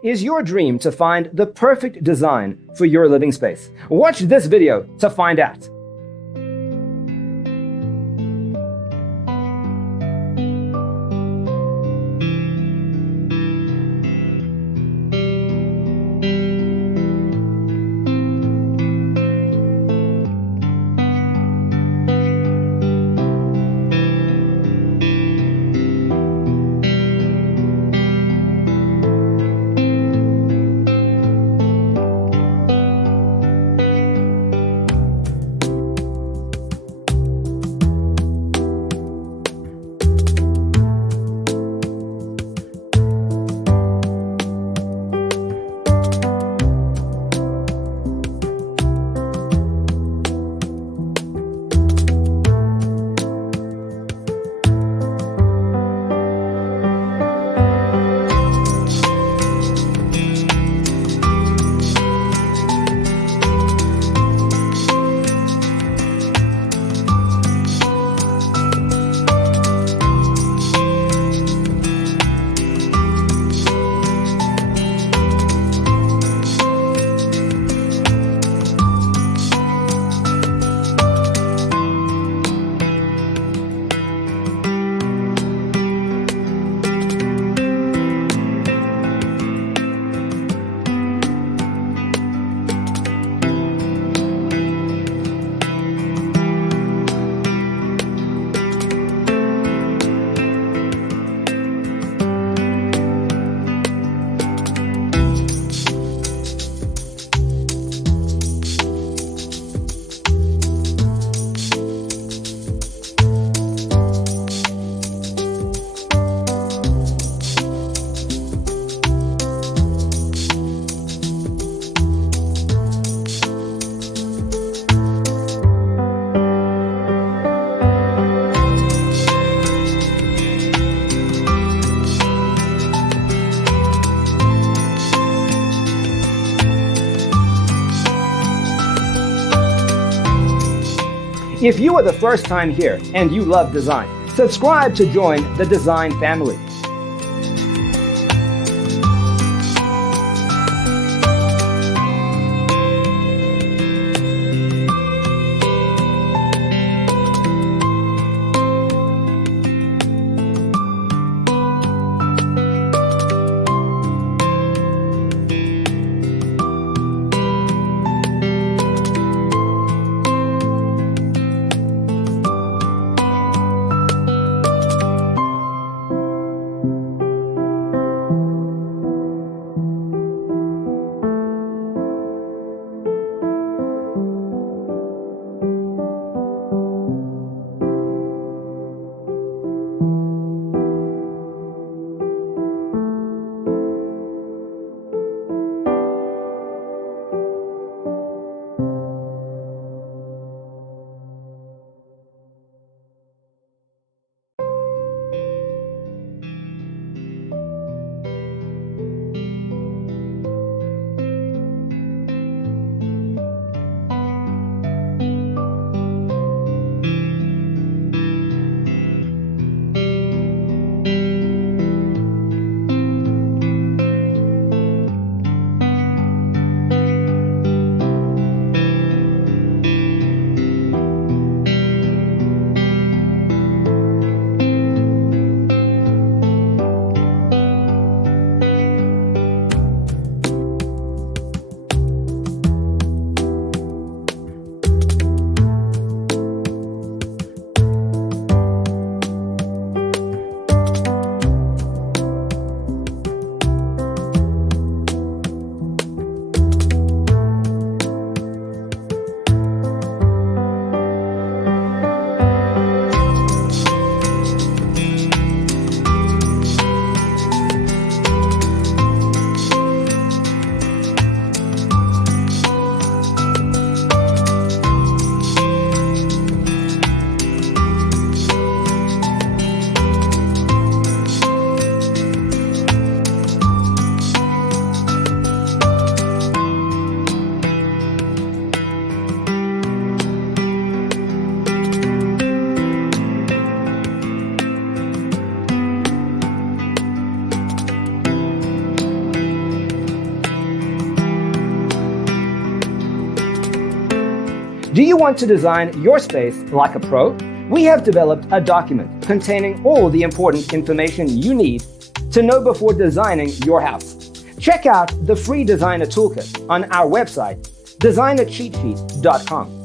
Is your dream to find the perfect design for your living space? Watch this video to find out. If you are the first time here and you love design, subscribe to join the design family. Do you want to design your space like a pro? We have developed a document containing all the important information you need to know before designing your house. Check out the free designer toolkit on our website, designercheatsheet.com.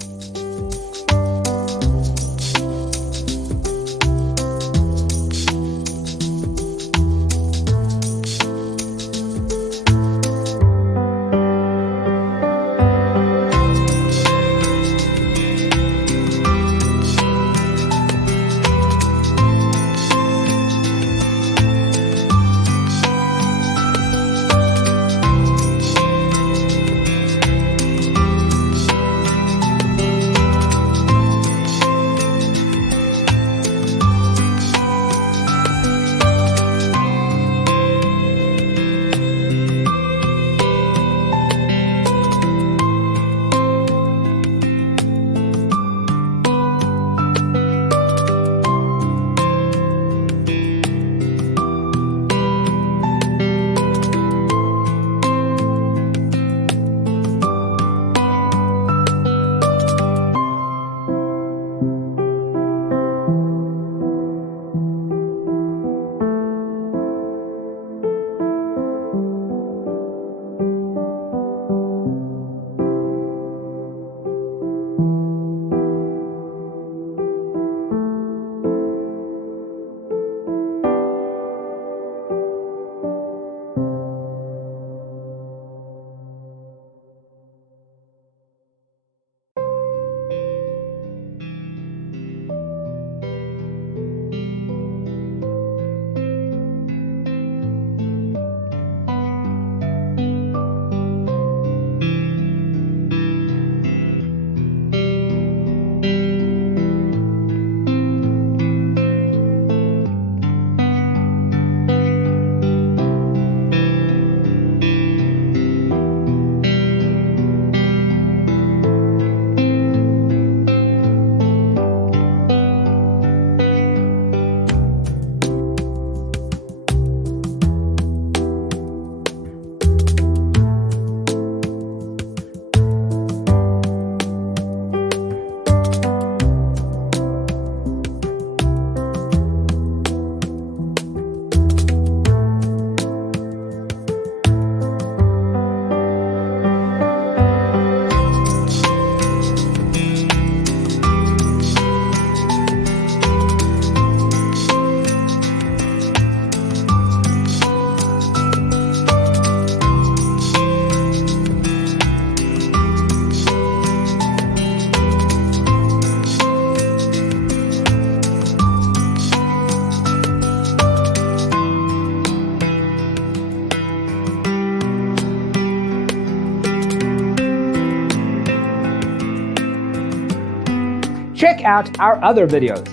Check out our other videos.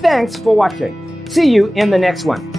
Thanks for watching. See you in the next one.